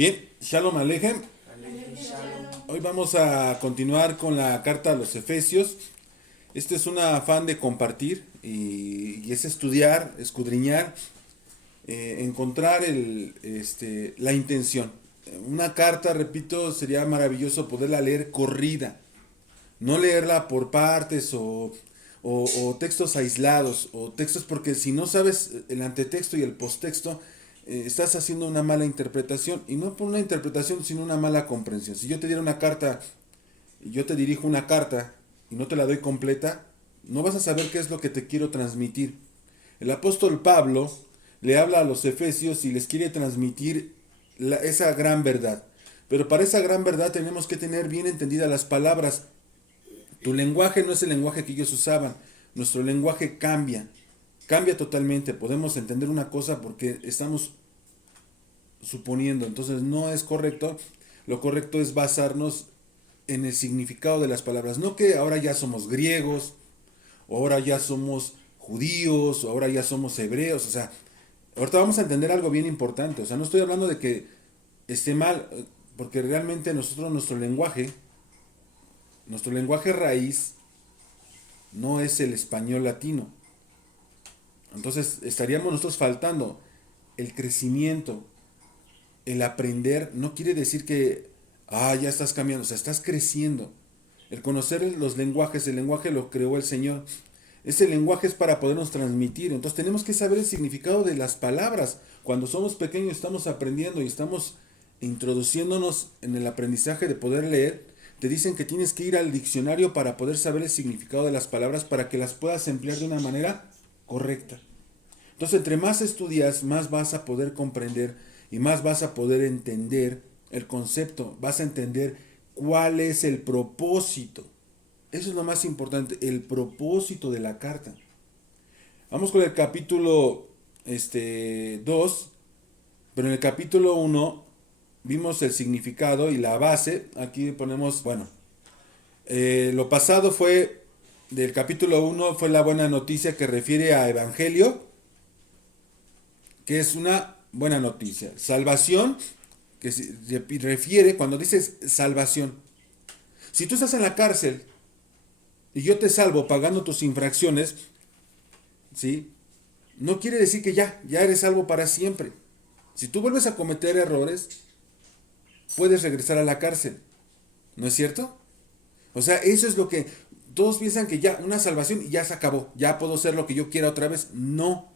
Bien, Shalom Alejem. Alejem Shalom. Hoy vamos a continuar con la carta a los Efesios. Este es un afán de compartir y es estudiar, escudriñar, encontrar la intención. Una carta, repito, sería maravilloso poderla leer corrida, no leerla por partes o textos aislados o textos porque si no sabes el antetexto y el posttexto, estás haciendo una mala interpretación y no por una interpretación sino una mala comprensión. Si yo te diera una carta y yo te dirijo una carta y no te la doy completa, no vas a saber qué es lo que te quiero transmitir. El apóstol Pablo le habla a los efesios y les quiere transmitir esa gran verdad. Pero para esa gran verdad tenemos que tener bien entendidas las palabras. Tu lenguaje no es el lenguaje que ellos usaban. Nuestro lenguaje cambia. Cambia totalmente. Podemos entender una cosa porque estamos suponiendo. Entonces no es correcto. Lo correcto es basarnos en el significado de las palabras. No que ahora ya somos griegos, o ahora ya somos judíos, o ahora ya somos hebreos. O sea, ahorita vamos a entender algo bien importante. O sea, no estoy hablando de que esté mal, porque realmente nosotros, nuestro lenguaje raíz no es el español latino. Entonces estaríamos nosotros faltando el crecimiento, el aprender. No quiere decir que, ya estás cambiando, o sea, estás creciendo. El conocer los lenguajes, el lenguaje lo creó el Señor. Ese lenguaje es para podernos transmitir. Entonces tenemos que saber el significado de las palabras. Cuando somos pequeños estamos aprendiendo y estamos introduciéndonos en el aprendizaje de poder leer. Te dicen que tienes que ir al diccionario para poder saber el significado de las palabras para que las puedas emplear de una manera correcta. Entonces, entre más estudias, más vas a poder comprender y más vas a poder entender el concepto. Vas a entender cuál es el propósito. Eso es lo más importante, el propósito de la carta. Vamos con el capítulo 2, pero en el capítulo 1 vimos el significado y la base. Aquí ponemos, bueno, lo pasado fue, del capítulo 1 fue la buena noticia que refiere a Evangelio, que es una buena noticia. Salvación, que se refiere, cuando dices salvación, si tú estás en la cárcel y yo te salvo pagando tus infracciones, ¿sí? No quiere decir que ya eres salvo para siempre. Si tú vuelves a cometer errores, puedes regresar a la cárcel. ¿No es cierto? O sea, eso es lo que todos piensan, que ya una salvación y ya se acabó. Ya puedo ser lo que yo quiera otra vez. No.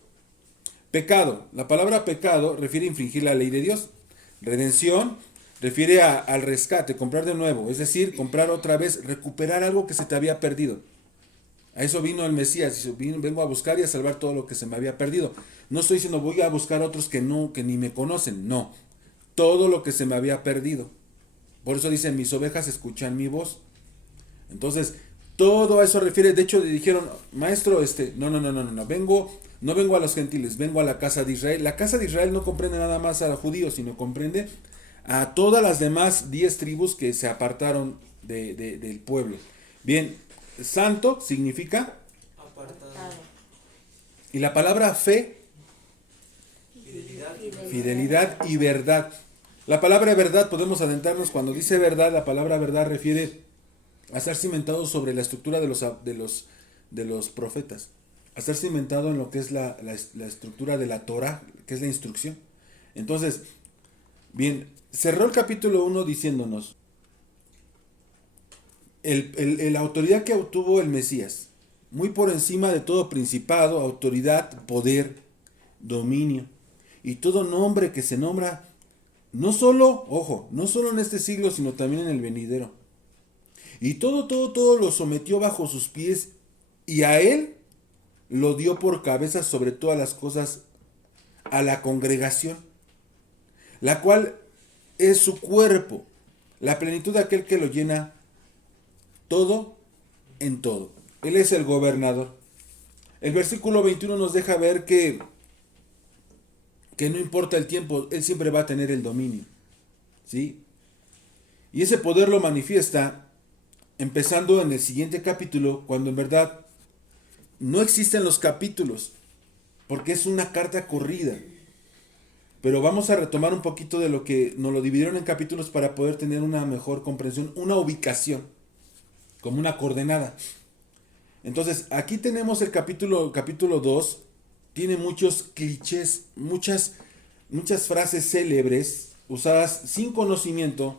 Pecado. La palabra pecado refiere a infringir la ley de Dios. Redención refiere al rescate, comprar de nuevo. Es decir, comprar otra vez, recuperar algo que se te había perdido. A eso vino el Mesías. Vengo a buscar y a salvar todo lo que se me había perdido. No estoy diciendo voy a buscar a otros que ni me conocen. No. Todo lo que se me había perdido. Por eso dicen, mis ovejas escuchan mi voz. Entonces, todo a eso refiere. De hecho, le dijeron, maestro, no vengo a los gentiles, vengo a la casa de Israel. La casa de Israel no comprende nada más a los judíos, sino comprende a todas las demás 10 tribus que se apartaron del pueblo. Bien, santo significa, Apartado. y la palabra fe, Fidelidad. fidelidad y verdad. La palabra verdad, podemos adentrarnos cuando dice verdad. La palabra verdad refiere a estar cimentado sobre la estructura de los profetas, a estar cimentado en lo que es la estructura de la Torah, que es la instrucción. Entonces, bien, cerró el capítulo 1 diciéndonos la autoridad que obtuvo el Mesías, muy por encima de todo principado, autoridad, poder, dominio, y todo nombre que se nombra, no solo, ojo, no solo en este siglo, sino también en el venidero. Y todo lo sometió bajo sus pies, y a él lo dio por cabeza sobre todas las cosas a la congregación, la cual es su cuerpo, la plenitud de aquel que lo llena todo en todo. Él es el gobernador. El versículo 21 nos deja ver que no importa el tiempo, él siempre va a tener el dominio. ¿Sí? Y ese poder lo manifiesta empezando en el siguiente capítulo, cuando en verdad no existen los capítulos, porque es una carta corrida. pero vamos a retomar un poquito de lo que nos lo dividieron en capítulos para poder tener una mejor comprensión, una ubicación, como una coordenada. Entonces, aquí tenemos el capítulo 2, tiene muchos clichés, muchas frases célebres, usadas sin conocimiento,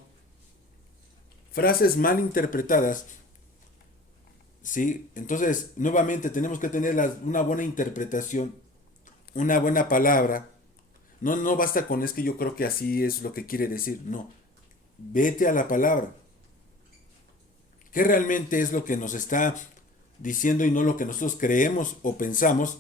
frases mal interpretadas, ¿sí? Entonces, nuevamente tenemos que tener una buena interpretación, una buena palabra. No basta con es que yo creo que así es lo que quiere decir, no. Vete a la palabra. ¿Qué realmente es lo que nos está diciendo y no lo que nosotros creemos o pensamos?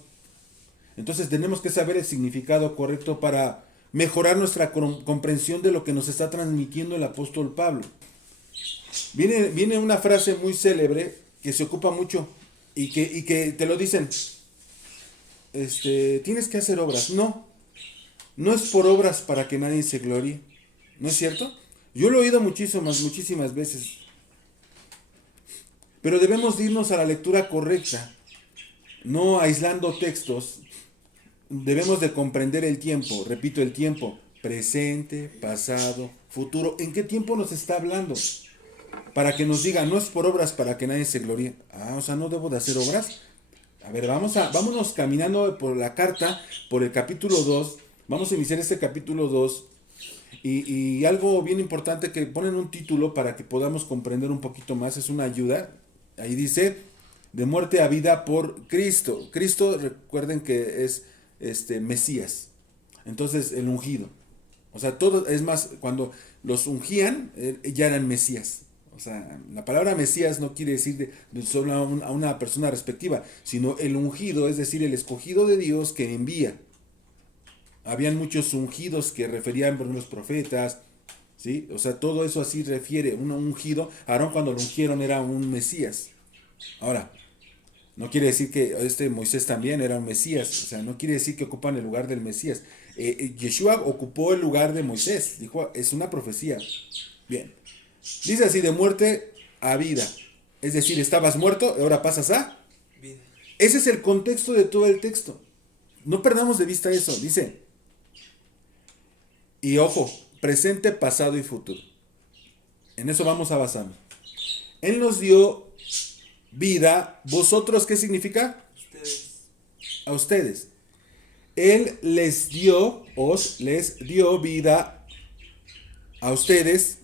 Entonces tenemos que saber el significado correcto para mejorar nuestra comprensión de lo que nos está transmitiendo el apóstol Pablo. Viene una frase muy célebre que se ocupa mucho y que te lo dicen, tienes que hacer obras. No es por obras para que nadie se gloríe. ¿No es cierto? Yo lo he oído muchísimas veces. Pero debemos irnos a la lectura correcta, no aislando textos. Debemos de comprender el tiempo, repito, el tiempo, presente, pasado, futuro. ¿En qué tiempo nos está hablando? Para que nos diga, no es por obras para que nadie se gloríe. O sea, no debo de hacer obras. A ver, vámonos caminando por la carta, por el capítulo 2. Vamos a iniciar este capítulo 2. Y algo bien importante que ponen un título para que podamos comprender un poquito más, es una ayuda. Ahí dice, de muerte a vida por Cristo. Cristo, recuerden que es Mesías. Entonces, el ungido. O sea, todo, es más, cuando los ungían, ya eran Mesías. O sea, la palabra Mesías no quiere decir de solo a una persona respectiva, sino el ungido, es decir, el escogido de Dios que envía. Habían muchos ungidos que referían por los profetas, ¿sí? O sea, todo eso así refiere, un ungido. Aarón cuando lo ungieron era un Mesías. Ahora, no quiere decir que Moisés también era un Mesías, o sea, no quiere decir que ocupan el lugar del Mesías. Yeshua ocupó el lugar de Moisés, dijo, es una profecía. Bien, dice así, de muerte a vida. Es decir, estabas muerto, ahora pasas a vida. Ese es el contexto de todo el texto. No perdamos de vista eso, dice. Y ojo, presente, pasado y futuro. En eso vamos a basarnos. Él nos dio vida. ¿Vosotros qué significa? Ustedes. A ustedes. Él les dio vida a ustedes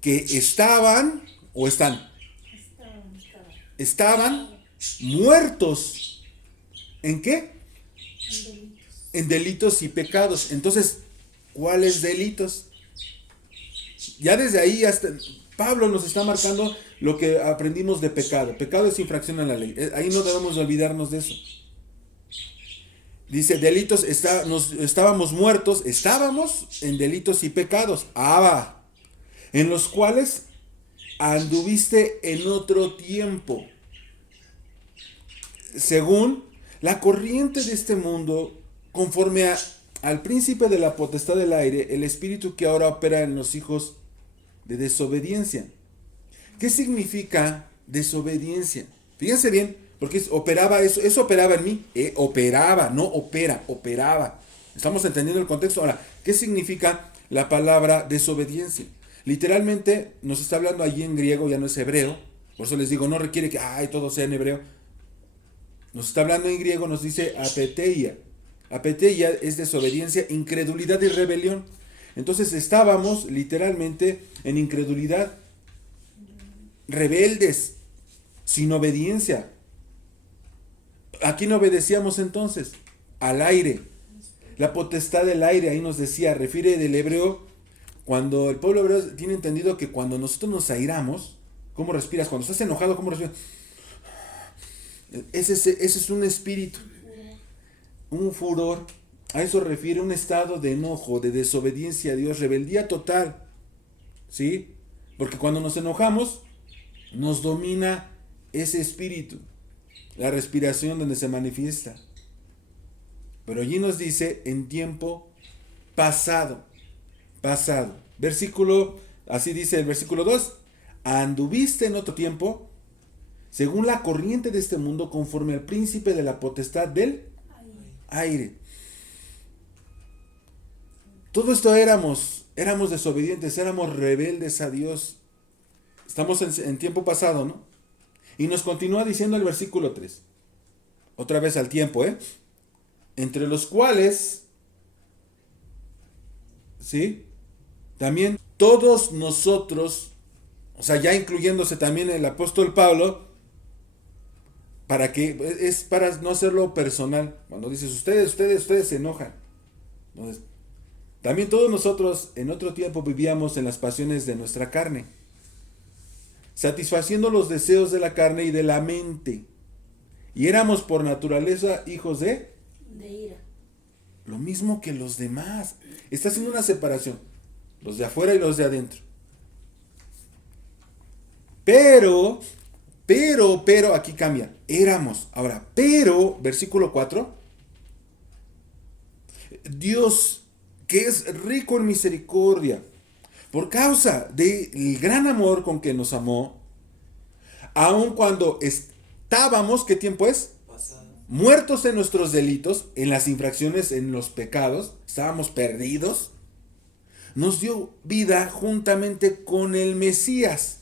que estaban o están. Estaban muertos. ¿En qué? En delitos y pecados. Entonces, ¿cuáles delitos? Ya desde ahí hasta Pablo nos está marcando lo que aprendimos de pecado. Pecado es infracción a la ley. Ahí no debemos olvidarnos de eso. Dice, delitos, estábamos muertos, estábamos en delitos y pecados. En los cuales anduviste en otro tiempo. Según la corriente de este mundo, conforme al príncipe de la potestad del aire, el espíritu que ahora opera en los hijos de desobediencia. ¿Qué significa desobediencia? Fíjense bien, porque eso operaba en mí. Operaba, no opera, operaba. Estamos entendiendo el contexto. Ahora, ¿qué significa la palabra desobediencia? Literalmente nos está hablando allí en griego, ya no es hebreo. Por eso les digo, no requiere que todo sea en hebreo. Nos está hablando en griego, nos dice apeteia. Apeteia es desobediencia, incredulidad y rebelión. Entonces estábamos literalmente en incredulidad, rebeldes, sin obediencia. ¿A quién obedecíamos entonces? Al aire. La potestad del aire, ahí nos decía, refiere del hebreo, cuando el pueblo hebreo tiene entendido que cuando nosotros nos airamos, ¿cómo respiras? Cuando estás enojado, ¿cómo respiras? Ese es un espíritu, un furor. A eso refiere un estado de enojo, de desobediencia a Dios, rebeldía total. ¿Sí? Porque cuando nos enojamos, nos domina ese espíritu, la respiración donde se manifiesta. Pero allí nos dice en tiempo pasado. Así dice el versículo 2. Anduviste en otro tiempo, según la corriente de este mundo, conforme al príncipe de la potestad del aire. Todo esto éramos desobedientes, éramos rebeldes a Dios. Estamos en tiempo pasado, ¿no? Y nos continúa diciendo el versículo 3. Otra vez al tiempo, ¿eh? Entre los cuales, ¿sí? También todos nosotros, o sea, ya incluyéndose también el apóstol Pablo, es para no hacerlo personal. Cuando dices ustedes se enojan. Entonces, también todos nosotros en otro tiempo vivíamos en las pasiones de nuestra carne, satisfaciendo los deseos de la carne y de la mente. Y éramos por naturaleza hijos de ira. lo mismo que los demás. Está haciendo una separación. Los de afuera y los de adentro. Pero, aquí cambia. Éramos. Ahora, pero, versículo 4. Dios, que es rico en misericordia, por causa del gran amor con que nos amó, aun cuando estábamos, ¿qué tiempo es? Pasado. Muertos en nuestros delitos, en las infracciones, en los pecados, estábamos perdidos, nos dio vida juntamente con el Mesías.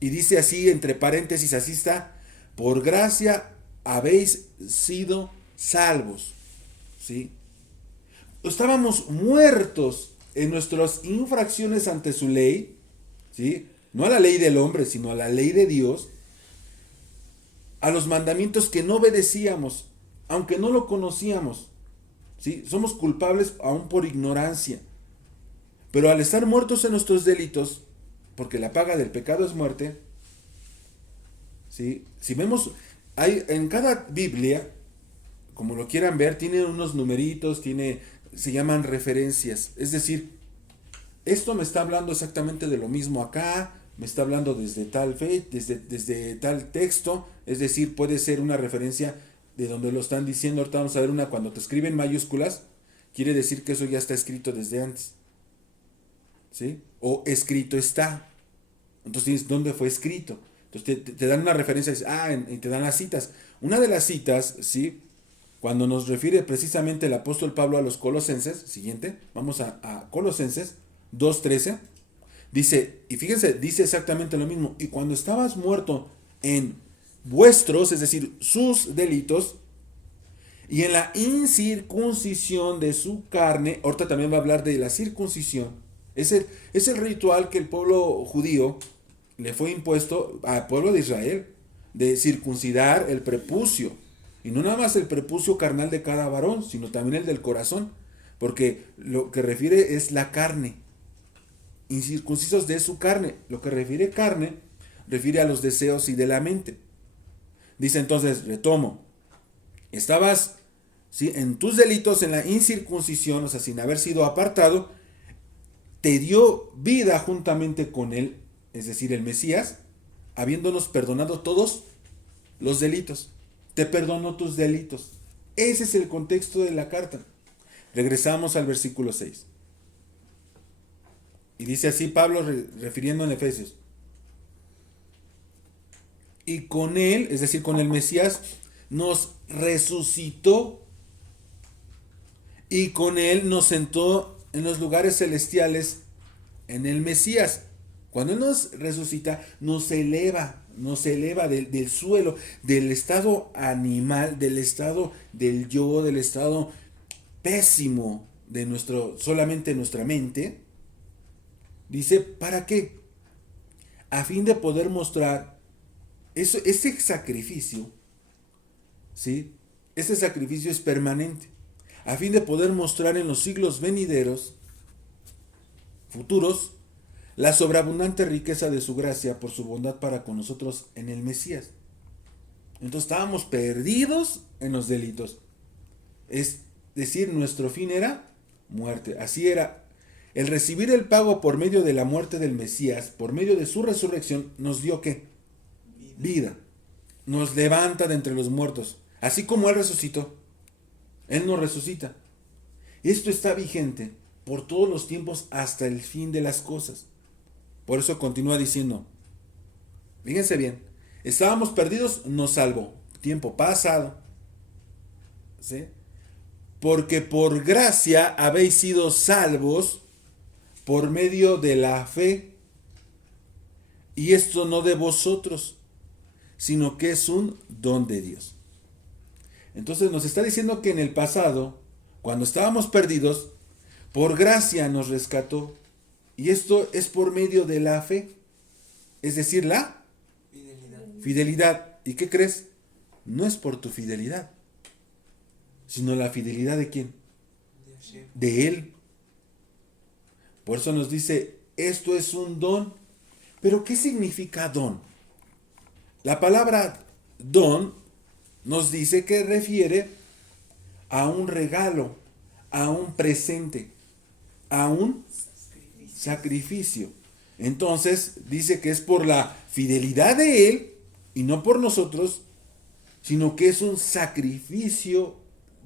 Y dice así, entre paréntesis, así está: por gracia habéis sido salvos. ¿Sí? Estábamos muertos en nuestras infracciones ante su ley, ¿sí? No a la ley del hombre, sino a la ley de Dios, a los mandamientos que no obedecíamos, aunque no lo conocíamos, ¿sí? Somos culpables aún por ignorancia. Pero al estar muertos en nuestros delitos, porque la paga del pecado es muerte, ¿sí? Si vemos, hay en cada Biblia, como lo quieran ver, tiene unos numeritos, se llaman referencias. Es decir, esto me está hablando exactamente de lo mismo acá, me está hablando desde tal fe, desde tal texto. Es decir, puede ser una referencia de donde lo están diciendo. Ahorita vamos a ver una, cuando te escriben mayúsculas, quiere decir que eso ya está escrito desde antes, ¿sí? O escrito está. Entonces tienes, ¿dónde fue escrito? Entonces te dan una referencia y te dan las citas. Una de las citas, ¿sí? Cuando nos refiere precisamente el apóstol Pablo a los colosenses, siguiente, vamos a Colosenses 2:13, dice, y fíjense, dice exactamente lo mismo: y cuando estabas muerto en vuestros, es decir, sus delitos, y en la incircuncisión de su carne, ahorita también va a hablar de la circuncisión, es el ritual que el pueblo judío le fue impuesto al pueblo de Israel, de circuncidar el prepucio. Y no nada más el prepucio carnal de cada varón, sino también el del corazón, porque lo que refiere es la carne. Incircuncisos de su carne. Lo que refiere carne, refiere a los deseos y de la mente. Dice entonces, retomo, estabas, ¿sí?, en tus delitos, en la incircuncisión, o sea, sin haber sido apartado, te dio vida juntamente con él, es decir, el Mesías, habiéndonos perdonado todos los delitos. Te perdonó tus delitos. Ese es el contexto de la carta. Regresamos al versículo 6. Y dice así Pablo, refiriendo en Efesios: y con él, es decir, con el Mesías, nos resucitó, y con él nos sentó en los lugares celestiales en el Mesías. Cuando él nos resucita, nos eleva del suelo, del estado animal, del estado del yo, del estado pésimo de solamente nuestra mente. Dice, ¿para qué? A fin de poder mostrar ese sacrificio, ¿sí? Ese sacrificio es permanente. A fin de poder mostrar en los siglos venideros, futuros, la sobreabundante riqueza de su gracia por su bondad para con nosotros en el Mesías. Entonces estábamos perdidos en los delitos. Es decir, nuestro fin era muerte. Así era. El recibir el pago por medio de la muerte del Mesías, por medio de su resurrección, nos dio ¿qué? Vida. Nos levanta de entre los muertos. Así como Él resucitó, Él nos resucita. Esto está vigente por todos los tiempos hasta el fin de las cosas. Por eso continúa diciendo, fíjense bien, estábamos perdidos, nos salvó. Tiempo pasado, ¿sí? porque por gracia habéis sido salvos por medio de la fe. Y esto no de vosotros, sino que es un don de Dios. Entonces nos está diciendo que en el pasado, cuando estábamos perdidos, por gracia nos rescató. Y esto es por medio de la fe. Es decir, la fidelidad. ¿Y qué crees? No es por tu fidelidad, sino la fidelidad de quién? De Él. Por eso nos dice, esto es un don. Pero ¿qué significa don? La palabra don nos dice que refiere a un regalo, a un presente, a un sacrificio. Entonces dice que es por la fidelidad de Él y no por nosotros, sino que es un sacrificio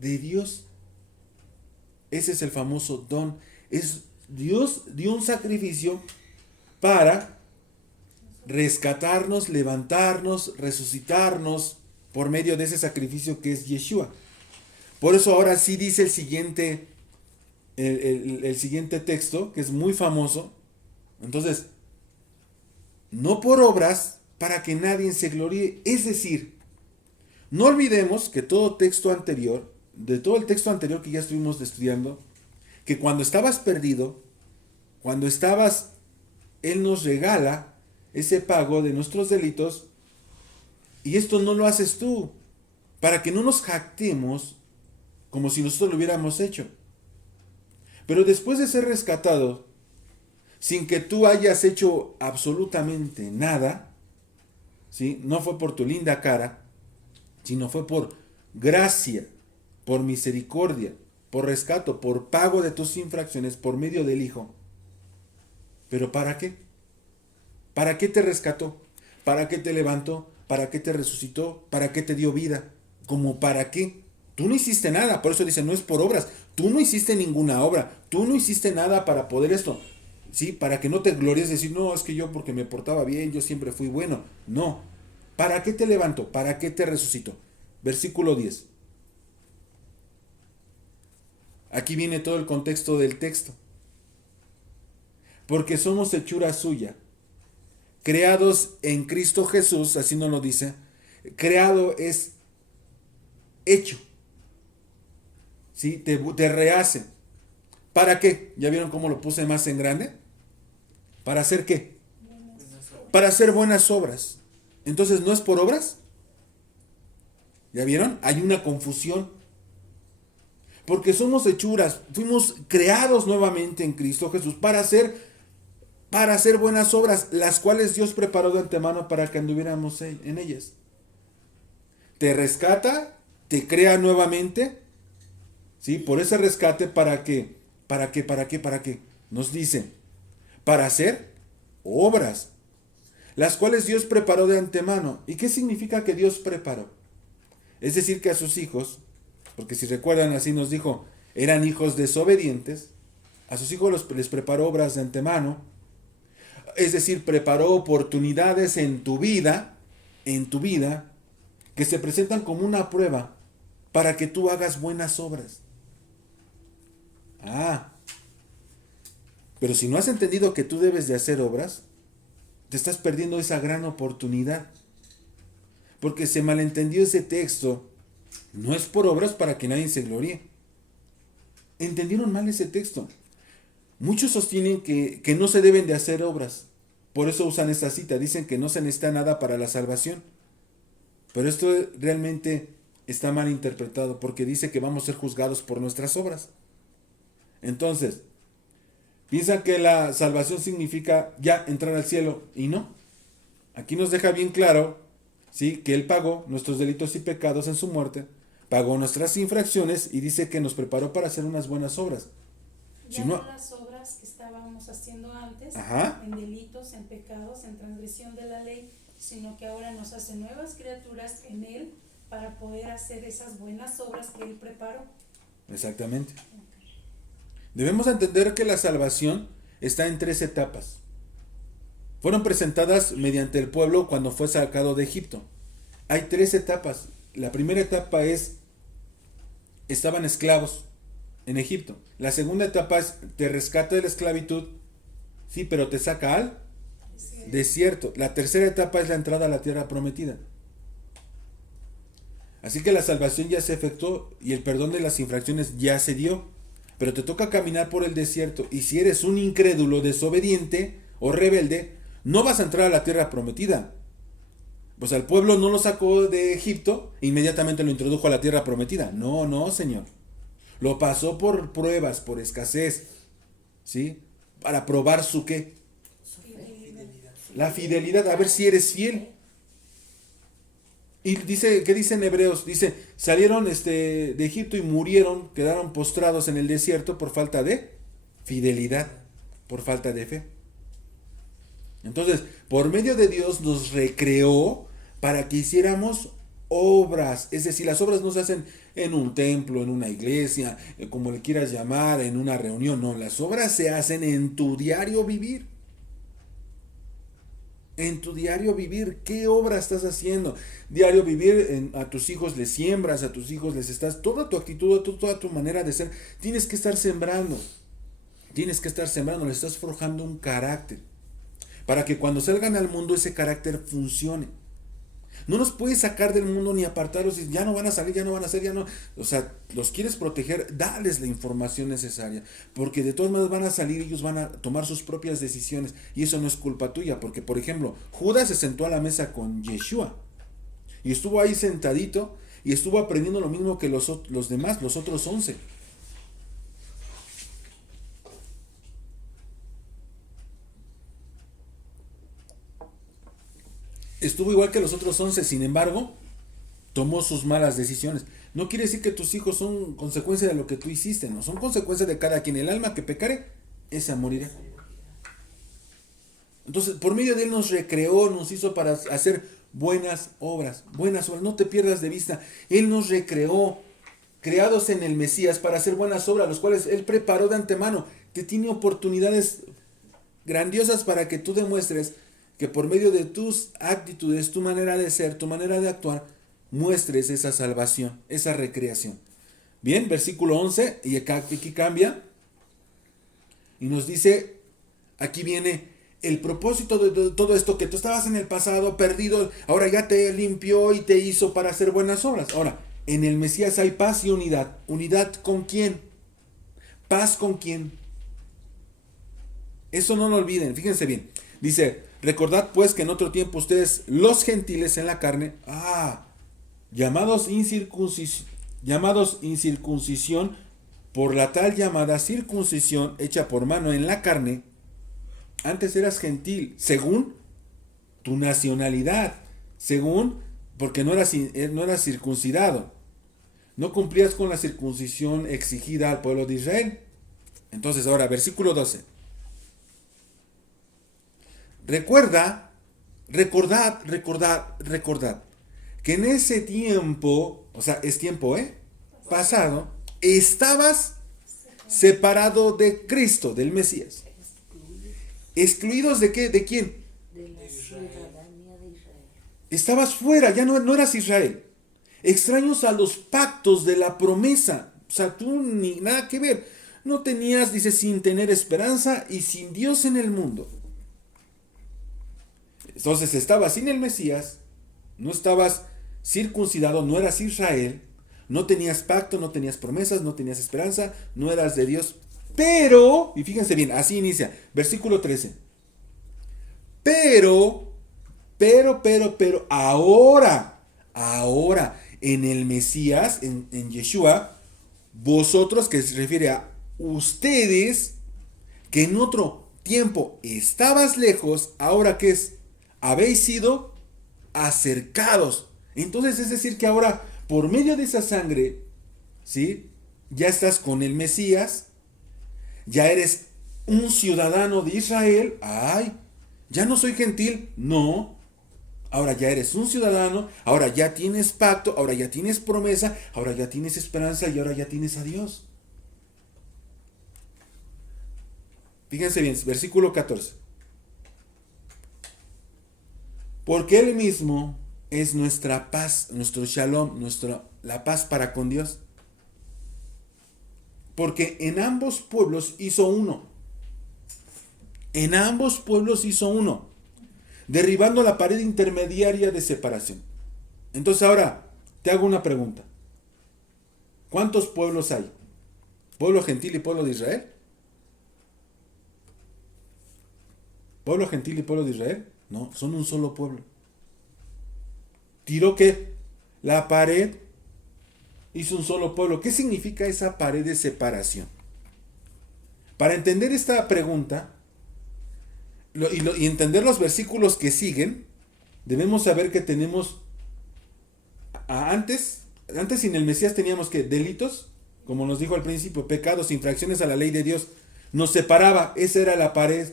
de Dios. Ese es el famoso don. Dios dio un sacrificio para rescatarnos, levantarnos, resucitarnos por medio de ese sacrificio que es Yeshua. Por eso ahora sí dice el siguiente texto, que es muy famoso. Entonces, no por obras para que nadie se gloríe. Es decir, no olvidemos que todo el texto anterior que ya estuvimos estudiando, que cuando estabas perdido, Él nos regala ese pago de nuestros delitos, y esto no lo haces tú, para que no nos jactemos como si nosotros lo hubiéramos hecho. Pero después de ser rescatado, sin que tú hayas hecho absolutamente nada, ¿sí? No fue por tu linda cara, sino fue por gracia, por misericordia, por rescato, por pago de tus infracciones por medio del Hijo. ¿Pero para qué? ¿Para qué te rescató? ¿Para qué te levantó? ¿Para qué te resucitó? ¿Para qué te dio vida? ¿Cómo para qué? Tú no hiciste nada, por eso dice, no es por obras. Tú no hiciste ninguna obra, tú no hiciste nada para poder esto. ¿Sí? Para que no te glories decir, no, es que yo porque me portaba bien, yo siempre fui bueno. No. ¿Para qué te levantó? ¿Para qué te resucitó? Versículo 10. Aquí viene todo el contexto del texto. Porque somos hechura suya, creados en Cristo Jesús, así nos lo dice. Creado es hecho. ¿Sí? Te rehace. ¿Para qué? ¿Ya vieron cómo lo puse más en grande? ¿Para hacer qué? Para hacer buenas obras. Entonces, ¿no es por obras? ¿Ya vieron? Hay una confusión. Porque somos hechuras, fuimos creados nuevamente en Cristo Jesús para hacer buenas obras, las cuales Dios preparó de antemano para que anduviéramos en ellas. Te rescata, te crea nuevamente, ¿sí? Por ese rescate, ¿para qué? ¿Para qué? Nos dice, para hacer obras, las cuales Dios preparó de antemano. ¿Y qué significa que Dios preparó? Es decir, que a sus hijos, porque si recuerdan así nos dijo, eran hijos desobedientes, a sus hijos les preparó obras de antemano, es decir, preparó oportunidades en tu vida, que se presentan como una prueba para que tú hagas buenas obras. Pero si no has entendido que tú debes de hacer obras, te estás perdiendo esa gran oportunidad. Porque se malentendió ese texto. No es por obras para que nadie se gloríe. Entendieron mal ese texto. Muchos sostienen que no se deben de hacer obras. Por eso usan esta cita. Dicen que no se necesita nada para la salvación. Pero esto realmente está mal interpretado, porque dice que vamos a ser juzgados por nuestras obras. Entonces, piensan que la salvación significa ya entrar al cielo, y no. Aquí nos deja bien claro, ¿sí?, que Él pagó nuestros delitos y pecados en su muerte, pagó nuestras infracciones y dice que nos preparó para hacer unas buenas obras. Ya no las obras que estábamos haciendo antes, en delitos, en pecados, en transgresión de la ley, sino que ahora nos hace nuevas criaturas en Él para poder hacer esas buenas obras que Él preparó. Exactamente. Debemos entender que la salvación está en 3 etapas. Fueron presentadas mediante el pueblo cuando fue sacado de Egipto. Hay 3 etapas. La primera etapa estaban esclavos. en Egipto. La segunda etapa es, te rescata de la esclavitud, sí, pero te saca al desierto. La tercera etapa es la entrada a la tierra prometida. Así que la salvación ya se efectuó y el perdón de las infracciones ya se dio. Pero te toca caminar por el desierto. Y si eres un incrédulo, desobediente o rebelde, no vas a entrar a la tierra prometida. Pues al pueblo no lo sacó de Egipto, inmediatamente lo introdujo a la tierra prometida. No, no, Señor. Lo pasó por pruebas, por escasez, ¿sí? Para probar su qué. La fidelidad, a ver si eres fiel. Y dice, ¿qué dice en Hebreos? Dice, salieron de Egipto y murieron, quedaron postrados en el desierto por falta de fidelidad, por falta de fe. Entonces, por medio de Dios nos recreó para que hiciéramos obras. Es decir, las obras no se hacen en un templo, en una iglesia, como le quieras llamar, en una reunión. No, las obras se hacen en tu diario vivir. En tu diario vivir, ¿qué obra estás haciendo? Diario vivir, a tus hijos les siembras, a tus hijos les estás, toda tu actitud, toda tu manera de ser, tienes que estar sembrando. Tienes que estar sembrando, le estás forjando un carácter. Para que cuando salgan al mundo ese carácter funcione. No los puedes sacar del mundo ni apartarlos y ya no van a salir, ya no van a ser, ya no. O sea, los quieres proteger, dales la información necesaria. Porque de todas maneras van a salir, ellos van a tomar sus propias decisiones. Y eso no es culpa tuya. Porque, por ejemplo, Judas se sentó a la mesa con Yeshua. Y estuvo ahí sentadito y estuvo aprendiendo lo mismo que los demás, los otros 11. Estuvo igual que los otros 11, sin embargo, tomó sus malas decisiones. No quiere decir que tus hijos son consecuencia de lo que tú hiciste, no, son consecuencia de cada quien. El alma que pecare, esa morirá. Entonces, por medio de él nos recreó, nos hizo para hacer buenas obras, no te pierdas de vista. Él nos recreó, creados en el Mesías para hacer buenas obras, los cuales él preparó de antemano. Te tiene oportunidades grandiosas para que tú demuestres que por medio de tus actitudes, tu manera de ser, tu manera de actuar, muestres esa salvación, esa recreación. Bien, versículo 11, y aquí cambia, y nos dice, aquí viene el propósito de todo esto, que tú estabas en el pasado perdido, ahora ya te limpió y te hizo para hacer buenas obras. Ahora, en el Mesías hay paz y unidad. ¿Unidad con quién? ¿Paz con quién? Eso no lo olviden, fíjense bien. Dice, recordad pues que en otro tiempo ustedes, los gentiles en la carne, llamados incircuncisión por la tal llamada circuncisión hecha por mano en la carne, antes eras gentil, según tu nacionalidad, porque no eras circuncidado, no cumplías con la circuncisión exigida al pueblo de Israel. Entonces ahora, versículo 12. Recordad que en ese tiempo, o sea, es tiempo, pasado, estabas separado de Cristo, del Mesías. ¿Excluidos de qué? ¿De quién? De la ciudadanía de Israel. Estabas fuera, ya no eras Israel. Extraños a los pactos de la promesa. O sea, tú ni nada que ver. No tenías, dice, sin tener esperanza y sin Dios en el mundo. Entonces estabas sin el Mesías, no estabas circuncidado, no eras Israel, no tenías pacto, no tenías promesas, no tenías esperanza, no eras de Dios. Pero, y fíjense bien, así inicia, versículo 13. Pero, ahora, en el Mesías, en Yeshua, vosotros, que se refiere a ustedes, que en otro tiempo estabas lejos, ahora que es, habéis sido acercados. Entonces es decir que ahora, por medio de esa sangre, ¿sí? Ya estás con el Mesías, ya eres un ciudadano de Israel. Ya no soy gentil, no. Ahora ya eres un ciudadano, ahora ya tienes pacto, ahora ya tienes promesa, ahora ya tienes esperanza y ahora ya tienes a Dios. Fíjense bien, versículo 14. Porque Él mismo es nuestra paz, nuestro shalom, la paz para con Dios. Porque en ambos pueblos hizo uno. En ambos pueblos hizo uno, derribando la pared intermediaria de separación. Entonces ahora te hago una pregunta. ¿Cuántos pueblos hay? ¿Pueblo gentil y pueblo de Israel? ¿Pueblo gentil y pueblo de Israel? No, son un solo pueblo. ¿Tiró qué? La pared, hizo un solo pueblo. ¿Qué significa esa pared de separación? Para entender esta pregunta y entender los versículos que siguen, debemos saber que tenemos antes sin el Mesías teníamos que delitos, como nos dijo al principio, pecados, infracciones a la ley de Dios. Nos separaba, esa era la pared.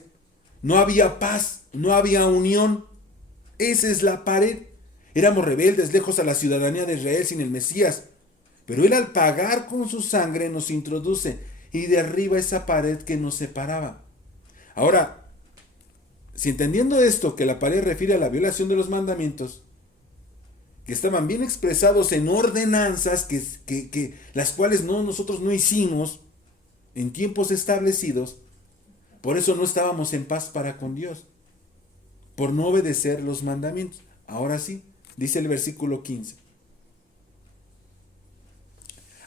No había paz, no había unión. Esa es la pared. Éramos rebeldes, lejos a la ciudadanía de Israel sin el Mesías. Pero Él al pagar con su sangre nos introduce y derriba esa pared que nos separaba. Ahora, si entendiendo esto, que la pared refiere a la violación de los mandamientos, que estaban bien expresados en ordenanzas, que las cuales nosotros no hicimos en tiempos establecidos, por eso no estábamos en paz para con Dios, por no obedecer los mandamientos. Ahora sí, dice el versículo 15.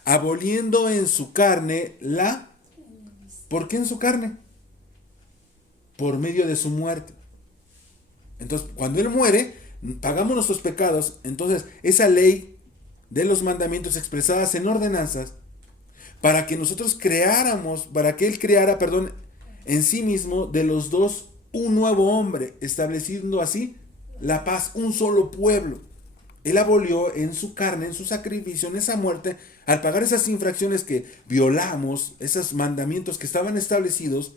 Aboliendo en su carne la... ¿Por qué en su carne? Por medio de su muerte. Entonces, cuando Él muere, pagamos nuestros pecados. Entonces, esa ley de los mandamientos expresadas en ordenanzas, para que nosotros creáramos, para que Él creara, en sí mismo, de los dos, un nuevo hombre, estableciendo así la paz, un solo pueblo. Él abolió en su carne, en su sacrificio, en esa muerte, al pagar esas infracciones que violamos, esos mandamientos que estaban establecidos,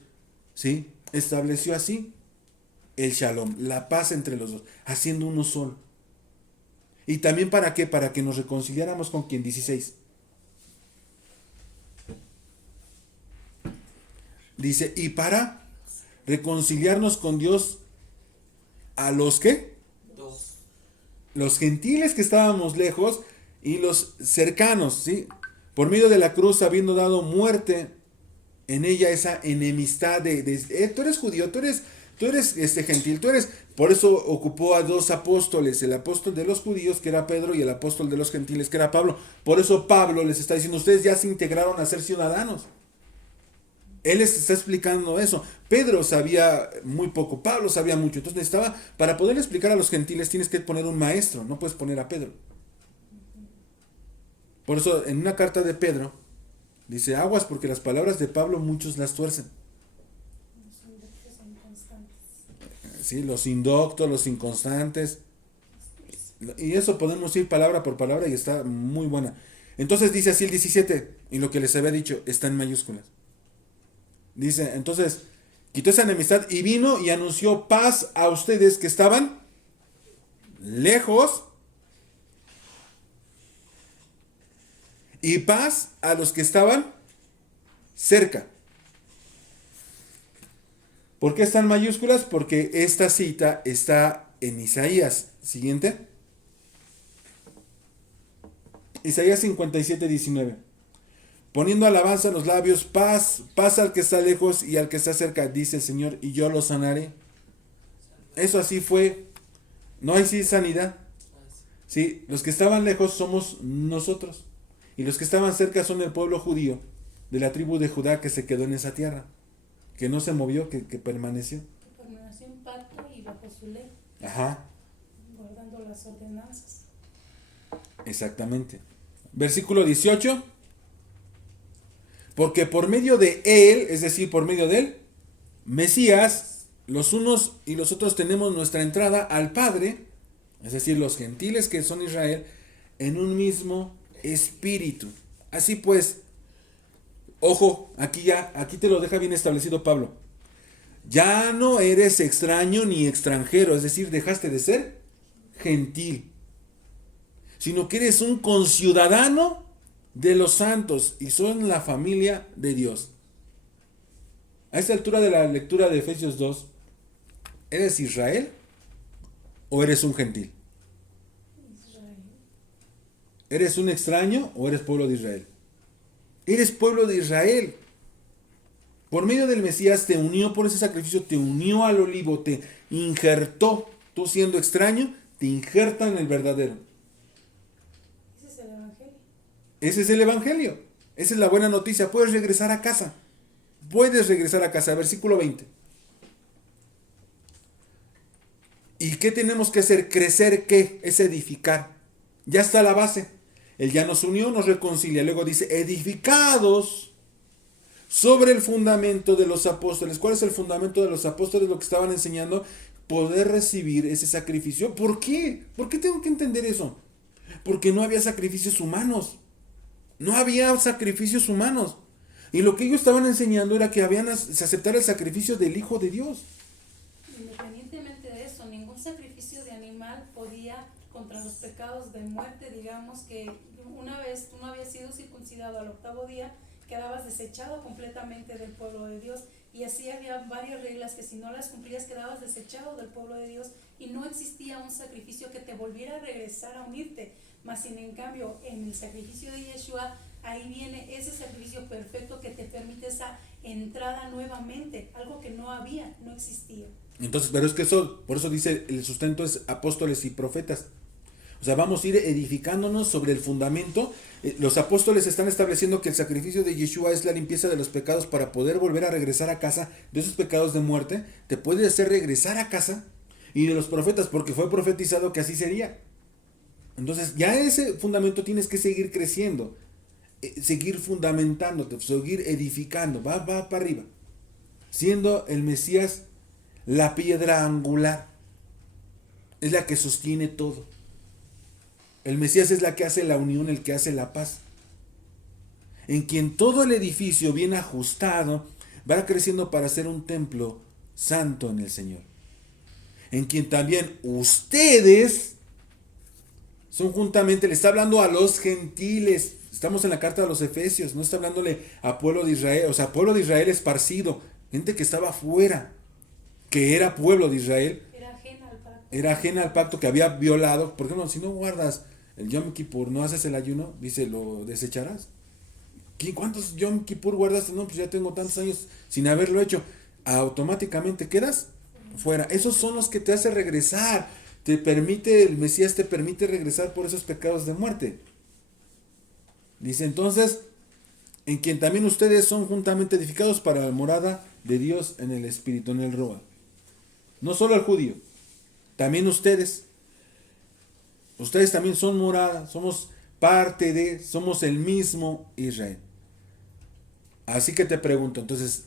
¿sí? Estableció así el shalom, la paz entre los dos, haciendo uno solo. ¿Y también para qué? Para que nos reconciliáramos con quien. 16. Dice, y para reconciliarnos con Dios a los que... Los gentiles que estábamos lejos y los cercanos, ¿sí? Por medio de la cruz, habiendo dado muerte en ella esa enemistad tú eres judío, tú eres gentil, por eso ocupó a dos apóstoles, el apóstol de los judíos que era Pedro y el apóstol de los gentiles que era Pablo. Por eso Pablo les está diciendo, ustedes ya se integraron a ser ciudadanos. Él les está explicando eso. Pedro sabía muy poco, Pablo sabía mucho. Entonces para poder explicar a los gentiles tienes que poner un maestro, no puedes poner a Pedro. Por eso en una carta de Pedro dice, aguas porque las palabras de Pablo muchos las tuercen. Sí, los indoctos, los inconstantes. Y eso podemos ir palabra por palabra y está muy buena. Entonces dice así el 17, y lo que les había dicho está en mayúsculas. Dice, entonces, quitó esa enemistad y vino y anunció paz a ustedes que estaban lejos y paz a los que estaban cerca. ¿Por qué están mayúsculas? Porque esta cita está en Isaías. Siguiente. Isaías 57, 19. Poniendo alabanza en los labios, paz al que está lejos y al que está cerca, dice el Señor, y yo lo sanaré. Eso así fue. No hay sanidad. Sí, los que estaban lejos somos nosotros. Y los que estaban cerca son el pueblo judío, de la tribu de Judá que se quedó en esa tierra. Que no se movió, que permaneció. Que permaneció en pacto y bajo su ley. Ajá. Guardando las ordenanzas. Exactamente. Versículo 18. Porque por medio de Él, es decir, por medio del Mesías, los unos y los otros tenemos nuestra entrada al Padre, es decir, los gentiles que son Israel, en un mismo espíritu. Así pues, ojo, aquí te lo deja bien establecido Pablo. Ya no eres extraño ni extranjero, es decir, dejaste de ser gentil, sino que eres un conciudadano de los santos y son la familia de Dios. A esta altura de la lectura de Efesios 2, ¿eres Israel o eres un gentil? Israel. ¿Eres un extraño o eres pueblo de Israel? Eres pueblo de Israel. Por medio del Mesías te unió por ese sacrificio, te unió al olivo, te injertó. Tú siendo extraño, te injerta en el verdadero. Ese es el Evangelio. Ese es el Evangelio. Esa es la buena noticia. Puedes regresar a casa. Puedes regresar a casa. Versículo 20. ¿Y qué tenemos que hacer? Crecer, ¿qué? Es edificar. Ya está la base. Él ya nos unió, nos reconcilia. Luego dice, edificados sobre el fundamento de los apóstoles. ¿Cuál es el fundamento de los apóstoles? Lo que estaban enseñando, poder recibir ese sacrificio. ¿Por qué? ¿Por qué tengo que entender eso? Porque no había sacrificios humanos. No había sacrificios humanos. Y lo que ellos estaban enseñando era que se aceptara el sacrificio del Hijo de Dios. Independientemente de eso, ningún sacrificio de animal podía contra los pecados de muerte. Digamos que una vez tú no habías sido circuncidado al 8º día, quedabas desechado completamente del pueblo de Dios. Y así había varias reglas que si no las cumplías quedabas desechado del pueblo de Dios y no existía un sacrificio que te volviera a regresar a unirte. Mas sin en cambio, en el sacrificio de Yeshua, ahí viene ese sacrificio perfecto que te permite esa entrada nuevamente, algo que no había, no existía. Entonces, pero es que eso, por eso dice, el sustento es apóstoles y profetas. O sea, vamos a ir edificándonos sobre el fundamento. Los apóstoles están estableciendo que el sacrificio de Yeshua es la limpieza de los pecados para poder volver a regresar a casa de esos pecados de muerte. Te puede hacer regresar a casa. Y de los profetas, porque fue profetizado que así sería. Entonces, ya ese fundamento tienes que seguir creciendo, seguir fundamentándote, seguir edificando, va para arriba. Siendo el Mesías la piedra angular, es la que sostiene todo. El Mesías es la que hace la unión, el que hace la paz. En quien todo el edificio bien ajustado va creciendo para ser un templo santo en el Señor. En quien también ustedes son juntamente, le está hablando a los gentiles. Estamos en la carta de los Efesios, no está hablándole a pueblo de Israel, o sea, pueblo de Israel esparcido, gente que estaba fuera, que era pueblo de Israel. Era ajena al pacto, que había violado. Por ejemplo, si no guardas el Yom Kippur, no haces el ayuno, dice, lo desecharás. ¿Cuántos Yom Kippur guardaste? No, pues ya tengo tantos años sin haberlo hecho. Automáticamente quedas fuera. Esos son los que te hacen regresar. El Mesías te permite regresar por esos pecados de muerte. Dice entonces, en quien también ustedes son juntamente edificados para la morada de Dios en el Espíritu, en el Roa. No solo el judío, también ustedes. Ustedes también son morada, somos somos el mismo Israel. Así que te pregunto, entonces,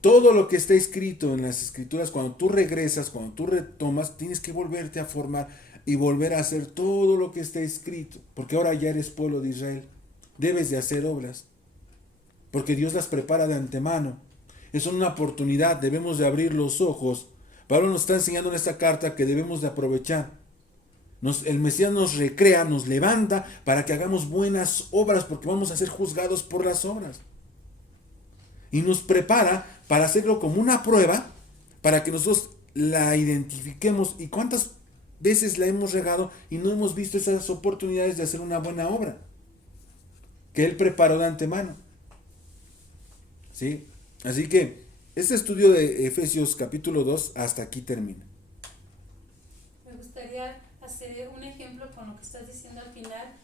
todo lo que está escrito en las escrituras, cuando tú regresas, cuando tú retomas, tienes que volverte a formar y volver a hacer todo lo que está escrito, porque ahora ya eres pueblo de Israel. Debes de hacer obras, porque Dios las prepara de antemano. Es una oportunidad, debemos de abrir los ojos. Pablo nos está enseñando en esta carta que debemos de aprovechar. El Mesías nos recrea, nos levanta para que hagamos buenas obras, porque vamos a ser juzgados por las obras. Y nos prepara para hacerlo como una prueba, para que nosotros la identifiquemos. ¿Y cuántas veces la hemos regado y no hemos visto esas oportunidades de hacer una buena obra que Él preparó de antemano? ¿Sí? Así que este estudio de Efesios capítulo 2 hasta aquí termina. Me gustaría hacer un ejemplo con lo que estás diciendo al final.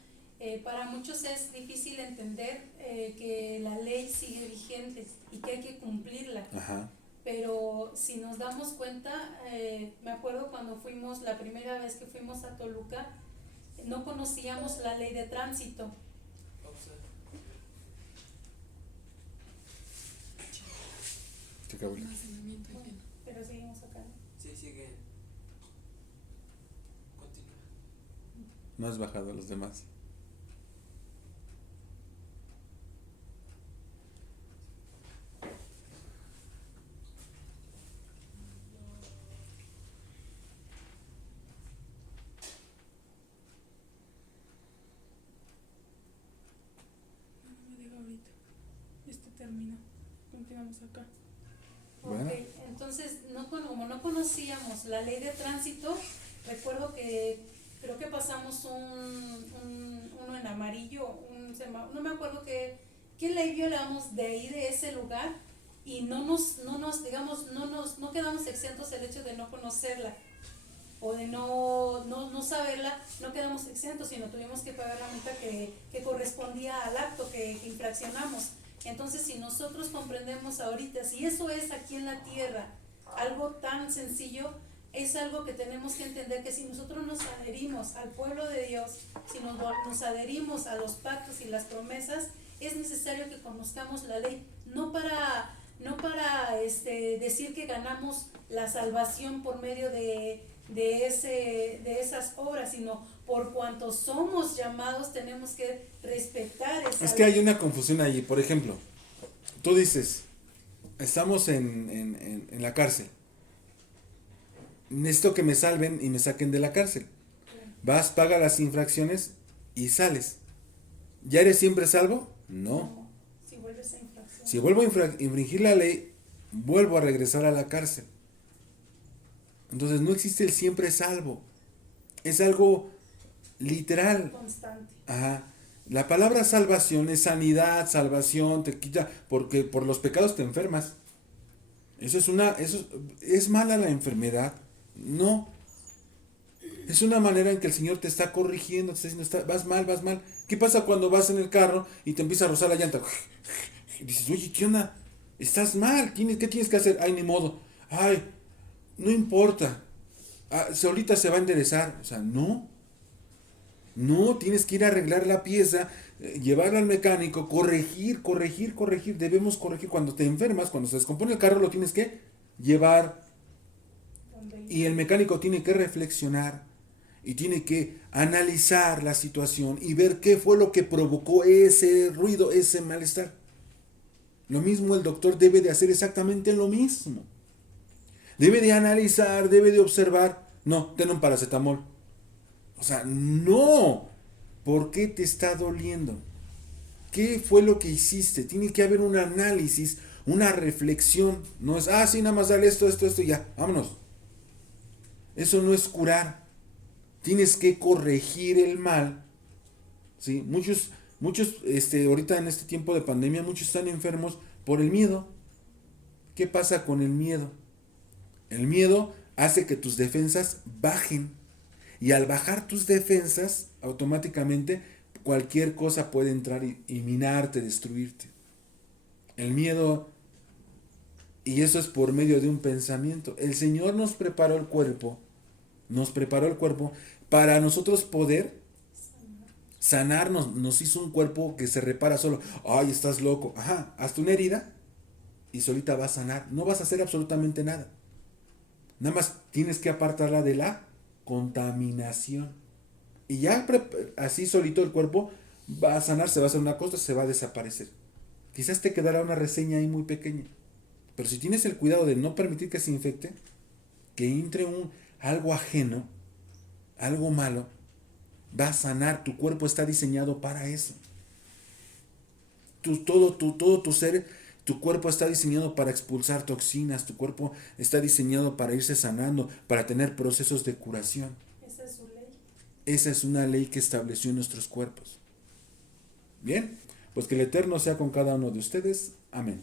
Para muchos es difícil entender que la ley sigue vigente y que hay que cumplirla. Ajá. Pero si nos damos cuenta, me acuerdo cuando fuimos, la primera vez que fuimos a Toluca, no conocíamos la ley de tránsito. Pero seguimos acá. Sí, sigue. Continúa. No has bajado a los demás. Termina. Continuamos acá. Bueno. Okay. Entonces, como no conocíamos la ley de tránsito, recuerdo que creo que pasamos uno en amarillo, no me acuerdo ¿qué ley violamos de ahí, de ese lugar? Y no quedamos exentos del hecho de no conocerla o de no saberla, no quedamos exentos, sino tuvimos que pagar la multa que correspondía al acto que infraccionamos. Entonces, si nosotros comprendemos ahorita, si eso es aquí en la tierra, algo tan sencillo, es algo que tenemos que entender, que si nosotros nos adherimos al pueblo de Dios, si nos adherimos a los pactos y las promesas, es necesario que conozcamos la ley, no para decir que ganamos la salvación por medio de esas obras, sino por cuanto somos llamados tenemos que respetar esa Es que ley. hay una confusión allí. Por ejemplo, tú dices, estamos en la cárcel. Necesito que me salven y me saquen de la cárcel. Vas, paga las infracciones y sales. ¿Ya eres siempre salvo? No. Si vuelves a infracción. Si vuelvo a infringir la ley, vuelvo a regresar a la cárcel. Entonces no existe el siempre salvo. Es algo literal. Constante. Ajá. La palabra salvación es sanidad, salvación, te quita, porque por los pecados te enfermas. Eso es mala la enfermedad. No. Es una manera en que el Señor te está corrigiendo, te está diciendo, vas mal, vas mal. ¿Qué pasa cuando vas en el carro y te empieza a rozar la llanta? Y dices, oye, ¿qué onda? Estás mal, ¿qué tienes que hacer? Ay, ni modo. Ay, no importa. Solita se va a enderezar. O sea, no. No, tienes que ir a arreglar la pieza, llevarla al mecánico, corregir. Debemos corregir. Cuando te enfermas, cuando se descompone el carro, lo tienes que llevar. Y el mecánico tiene que reflexionar y tiene que analizar la situación y ver qué fue lo que provocó ese ruido, ese malestar. Lo mismo el doctor debe de hacer exactamente lo mismo. Debe de analizar, debe de observar. No, ten un paracetamol. O sea, no. ¿Por qué te está doliendo? ¿Qué fue lo que hiciste? Tiene que haber un análisis, una reflexión. No es, sí, nada más dale esto, ya, vámonos. Eso no es curar. Tienes que corregir el mal. ¿Sí? Muchos, ahorita en este tiempo de pandemia, muchos están enfermos por el miedo. ¿Qué pasa con el miedo? El miedo hace que tus defensas bajen. Y al bajar tus defensas, automáticamente cualquier cosa puede entrar y minarte, destruirte. El miedo, y eso es por medio de un pensamiento. El Señor nos preparó el cuerpo para nosotros poder sanarnos. Nos hizo un cuerpo que se repara solo. Ay, estás loco. Ajá, hazte una herida y solita va a sanar. No vas a hacer absolutamente nada. Nada más tienes que apartarla de la contaminación. Y ya así solito el cuerpo va a sanar, se va a hacer una cosa, se va a desaparecer. Quizás te quedará una reseña ahí muy pequeña. Pero si tienes el cuidado de no permitir que se infecte, que entre algo ajeno, algo malo, va a sanar. Tu cuerpo está diseñado para eso. Todo tu ser, tu cuerpo está diseñado para expulsar toxinas. Tu cuerpo está diseñado para irse sanando, para tener procesos de curación. Esa es su ley. Esa es una ley que estableció en nuestros cuerpos. Bien, pues que el Eterno sea con cada uno de ustedes. Amén.